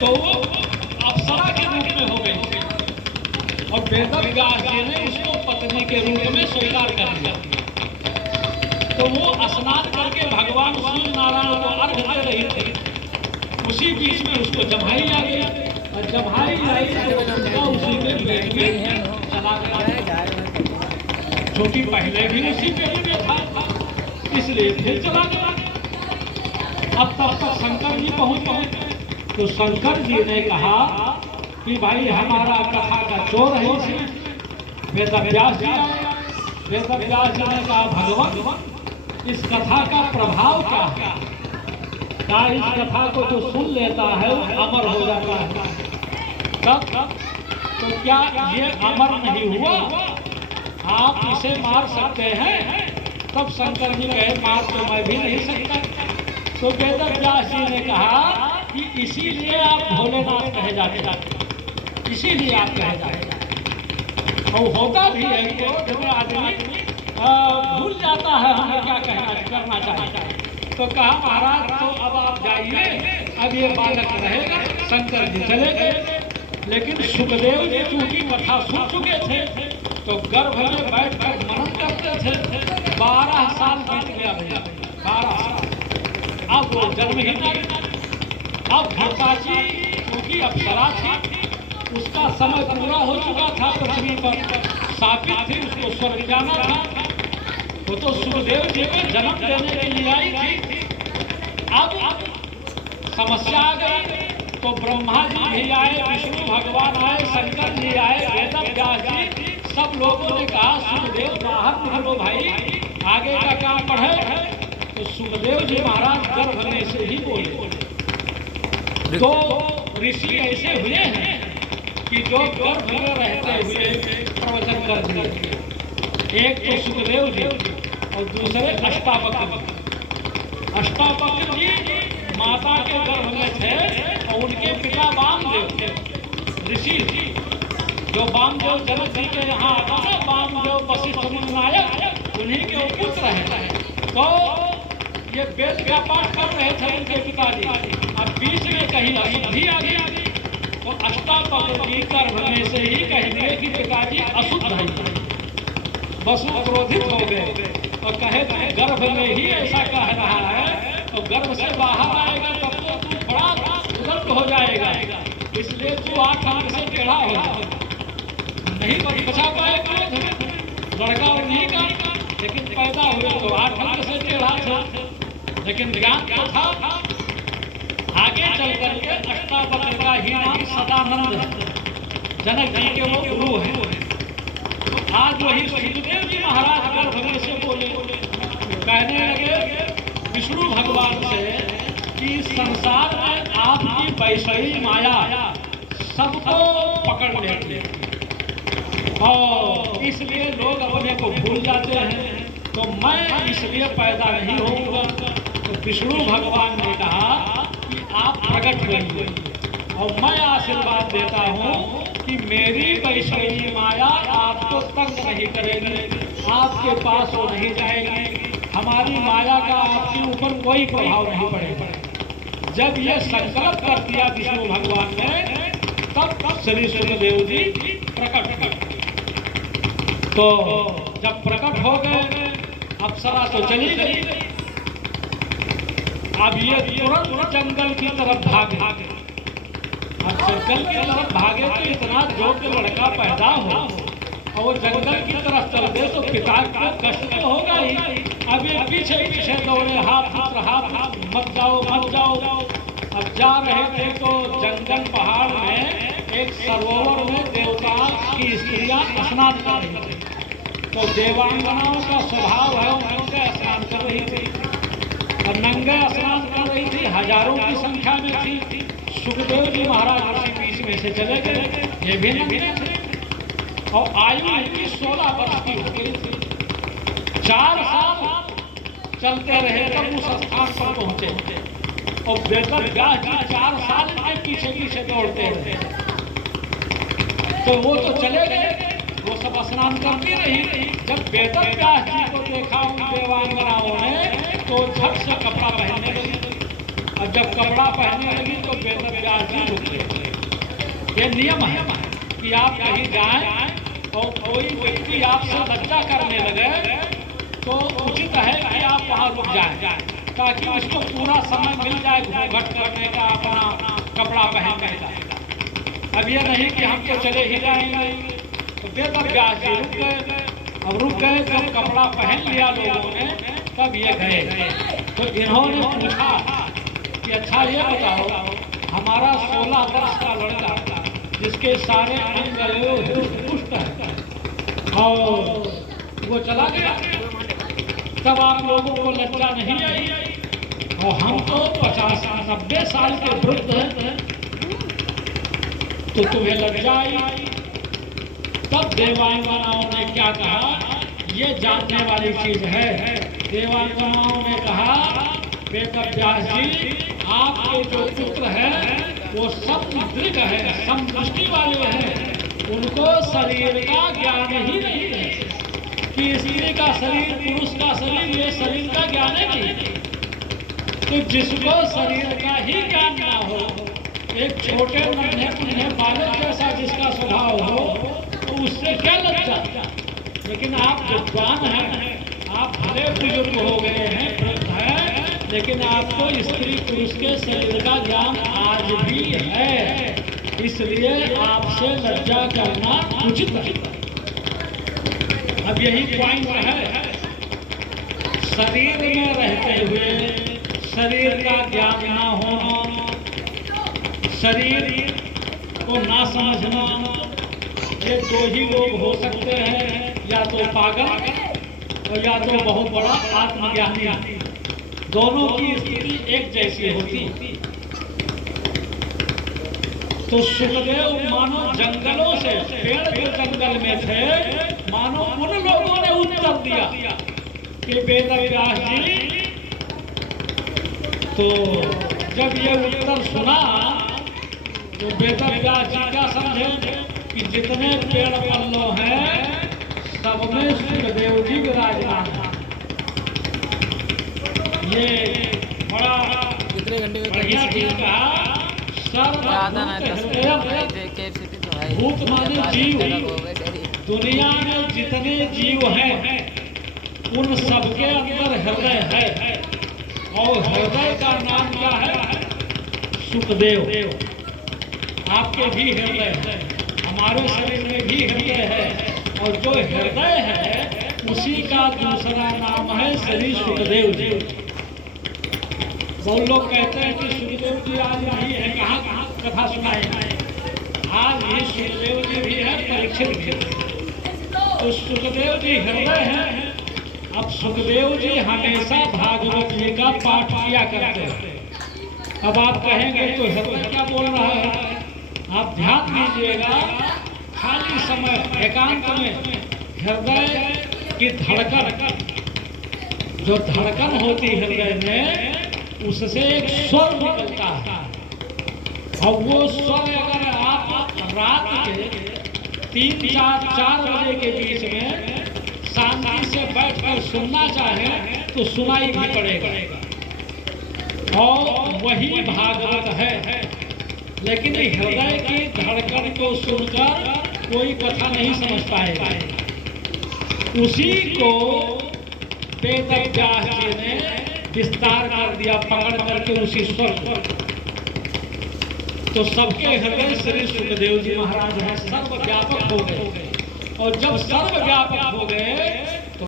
तो वो अप्सरा के रूप में हो गई और वेदव्यास जी ने उसको पत्नी के रूप में स्वीकार कर लिया। तो वो स्नान करके भगवान सूर्य नारायण को अर्घ दे रही थी। उसी बीच में उसको जम्हाई आ गई और जम्हाई आई तो उसी के पेट में चला गया, जो कि पहले भी उसी पेट में था, इसलिए फिर चला गया। अब तब तक शंकर जी पहुंच तो शंकर जी ने कहा कि भाई हमारा कथा का चोर है इसमें। वेदव्यास जी आए। वेदव्यास जी ने कहा भगवान इस कथा का प्रभाव क्या है? क्या इस कथा को जो सुन लेता है वो अमर हो जाता है? तब तो क्या ये अमर नहीं हुआ? आप इसे मार सकते हैं? तब शंकर जी कहे मार तो मैं भी नहीं सकता। तो वेदव्यास जी ने कहा कि इसीलिए आप भोलेनाथ कहे जाते, इसीलिए आप कहे जाते। और होता भी है कि आदमी भूल जाता है हमें क्या करना चाहिए। तो कहा महाराज तो अब आप जाइए, अब ये बालक रहेगा। शंकर जी चले गए, लेकिन सुखदेव जी चूंकि कथा सुन चुके थे तो गर्भ में बैठकर मनन करते थे। 12 साल बीत गया भैया, 12 साल। अब वो जन्म ही नहीं। अब घृताची क्योंकि अप्सरा थी, उसका समय पूरा हो चुका था, पृथ्वी पर शापित थी, उसको स्वर्ग जाना था। वो तो सुखदेव जी को जन्म देने के लिए आई थी। अब समस्या आ गई तो ब्रह्मा जी भी आए, विष्णु भगवान आए, शंकर जी आए, वेदव्यास जी, सब लोगों ने कहा सुखदेव बाहर निकलो भाई, आगे का काम बढ़े। तो सुखदेव जी महाराज गर्भ में से ही बोले। तो ऋषि ऐसे हुए हैं कि जो गर्भ में रहते हुए प्रवचन कर दिए। एक तो सुखदेव जी और दूसरे अष्टावक्र। अष्टावक्र जी माता के गर्भ में थे और उनके पिता वामदेव ऋषि, जो वामदेव जनक जी के यहाँ आता है, वामदेव वशिष्ठ मुनि नायक, उन्हीं के पुत्र हैं। तो ये वेद का पाठ कर रहे थे उनके पिताजी। अब बीच में कहीं अशुद्धि आ गई तो अष्टावक्र जी गर्भ में से ही कहेंगे कि पिताजी अशुद्ध है। बस वो क्रोधित हो गए और कहे गर्भ में ही ऐसा कह रहा है तो गर्भ से बाहर आएगा तब तो तू बड़ा उदंड हो जाएगा, इसलिए तू 8 अंक से टेढ़ा हो जाए। नहीं बचा पाए क्रोध में, लड़का और नहीं का, लेकिन पैदा हुए तो 8 अंक से टेढ़ा था। लेकिन ज्ञान तो था। आगे चल करके अष्टावक्र का ही नाम सदानंद, जनक जी के वो गुरु हैं। तो आज वही सुखदेव जी महाराज गर्भ में से बोले, कहने लगे विष्णु भगवान से कि संसार में आपकी वैषयी माया सबको पकड़ लेती है और इसलिए लोग अपने को भूल जाते हैं। तो मैं इसलिए पैदा नहीं होऊंगा। तो विष्णु भगवान ने कहा कि आप प्रकट होइए और मैं आशीर्वाद देता हूँ कि मेरी वैषयी माया आपको तंग नहीं करेगी, आपके पास वो नहीं जाएगी, हमारी माया का आपके ऊपर कोई प्रभाव नहीं पड़ेगा। जब ये संकल्प कर दिया विष्णु भगवान ने तब श्री सुखदेव जी प्रकट हुए। तो जब प्रकट हो गए अप्सरा तो चली गई। अब ये तुरंत जंगल की तरफ भागे। अब जंगल की तरफ भागे तो इतना योग्य लड़का पैदा हो और वो जंगल की तरफ चल दे तो पिता को कष्ट तो होगा ही। अब ये पीछे पीछे दौड़े, हाथ मत जाओ मत जाओ। अब जा रहे थे तो जंगल पहाड़ में एक सरोवर में देवता की स्त्रियां स्नान कर रही थी। तो देवांगनाओं का स्वभाव है उनका स्नान कर रही थी और नंगे स्नान कर रही थी, हजारों की संख्या में थी। सुखदेव जी महाराज उसी बीच में से चले गए, ये भी नंगे थे और आयु इनकी 16 वर्ष की हो गई थी। 4 साल चलते रहे तब उस स्थान पर पहुंचे और वेदव्यास जी 4 साल के पीछे पीछे दौड़ते रहे। तो वो तो चले गए, वो सब स्नान करती रही। जब वेदव्यास जी को देखा उन देवांगनाओं ने तो झट से कपड़ा पहनने लगी और जब कपड़ा पहनने लगी तो वेद व्यास जी रुक गए। ये नियम है कि आप कहीं जाएं और कोई व्यक्ति आपसे लज्जा करने लगे तो उचित है कि आप वहाँ रुक जाएं, ताकि उसको पूरा समय मिल जाए घूंघट करने का, अपना कपड़ा पहनने का। अब ये नहीं कि हम तो चले ही जाएंगे। तो वेद व्यास जी रुक गए। अब रुक गए तो कपड़ा पहन लिया लोगों ने, तब ये गए। तो इन्होंने पूछा कि अच्छा ये बताओ, हमारा 16 वर्ष का लड़का जिसके सारे अंग पुष्ट है और वो चला गया, तब आप लोगों को लज्जा नहीं आई? और हम तो 50-90 साल के वृद्ध हैं, तो तुम्हें लज्जा आई? तब देवांगनाओं ने क्या कहा, ये जानने वाली चीज है। देवांगनाओं ने कहा, वेद व्यास जी, आपके जो पुत्र हैं वो समदृग है, समदृष्टि वाले हैं, उनको शरीर का ज्ञान ही नहीं है कि स्त्री का शरीर, पुरुष का शरीर, ये शरीर का ज्ञान है नहीं। तो जिसको शरीर का ही ज्ञान ना हो, एक छोटे नन्हे बालक जैसा जिसका स्वभाव हो, तो उससे क्या लज्जा? लेकिन आप विद्वान हैं, आप भले बुजुर्ग हो गए हैं, वृद्ध हैं, लेकिन आपको स्त्री पुरुष के शरीर का ज्ञान आज भी है, इसलिए आपसे लज्जा करना उचित है। अब यही पॉइंट है, शरीर में रहते हुए शरीर का ज्ञान ना होना, शरीर को ना समझना, ये दो ही लोग हो सकते हैं, या तो पागल और या तो बहुत बड़ा आत्मज्ञानी। दोनों की स्थिति एक जैसी होती। तो सुखदेव मानो जंगलों से, पेड़ के जंगल में थे, मानो उन लोगों ने उत्तर दिया कि वेद व्यास जी, तो जब ये उत्तर सुना तो वेद व्यास जी क्या समझे कि जितने पेड़ पल्लों हैं सब में सुखदेव जी विराजमान। ये बड़ा बढ़िया चीज कहा, भूत माने जीव, दुनिया में जितने जीव हैं उन सबके अंदर हृदय है, और हृदय का नाम क्या है? सुखदेव। आपके भी हृदय है, हमारे शरीर में भी हृदय है, और जो हृदय है उसी का दूसरा नाम है श्री सुखदेव जी। बहुत लोग कहते हैं कि सुखदेव जी आज नहीं है, कहाँ कथा सुनाए? आज ही सुखदेव जी भी है, परीक्षित भी। तो सुखदेव जी हृदय है। अब सुखदेव जी हमेशा भागवत जी का पाठ किया करते हैं। अब आप कहेंगे तो हृदय क्या बोल रहा है? आप ध्यान दीजिएगा, खाली समय एकांत में हृदय की धड़कन, जो धड़कन होती हृदय में, उससे एक स्वर निकलता है। और वो स्वर अगर आप रात के 3-4 बजे के बीच में शांति से बैठकर सुनना चाहें तो सुनाई भी पड़ेगा, और वही भागवत है। लेकिन हृदय की धड़कन को सुनकर कोई कथा नहीं समझ पाएगा। उसी को वेद व्यास जी ने विस्तार कर दिया, पकड़ करके उसी स्वर को। तो सबके हृदय श्री सुखदेव जी महाराज हैं, सर्वव्यापक हो गए। और जब सर्वव्यापक हो गए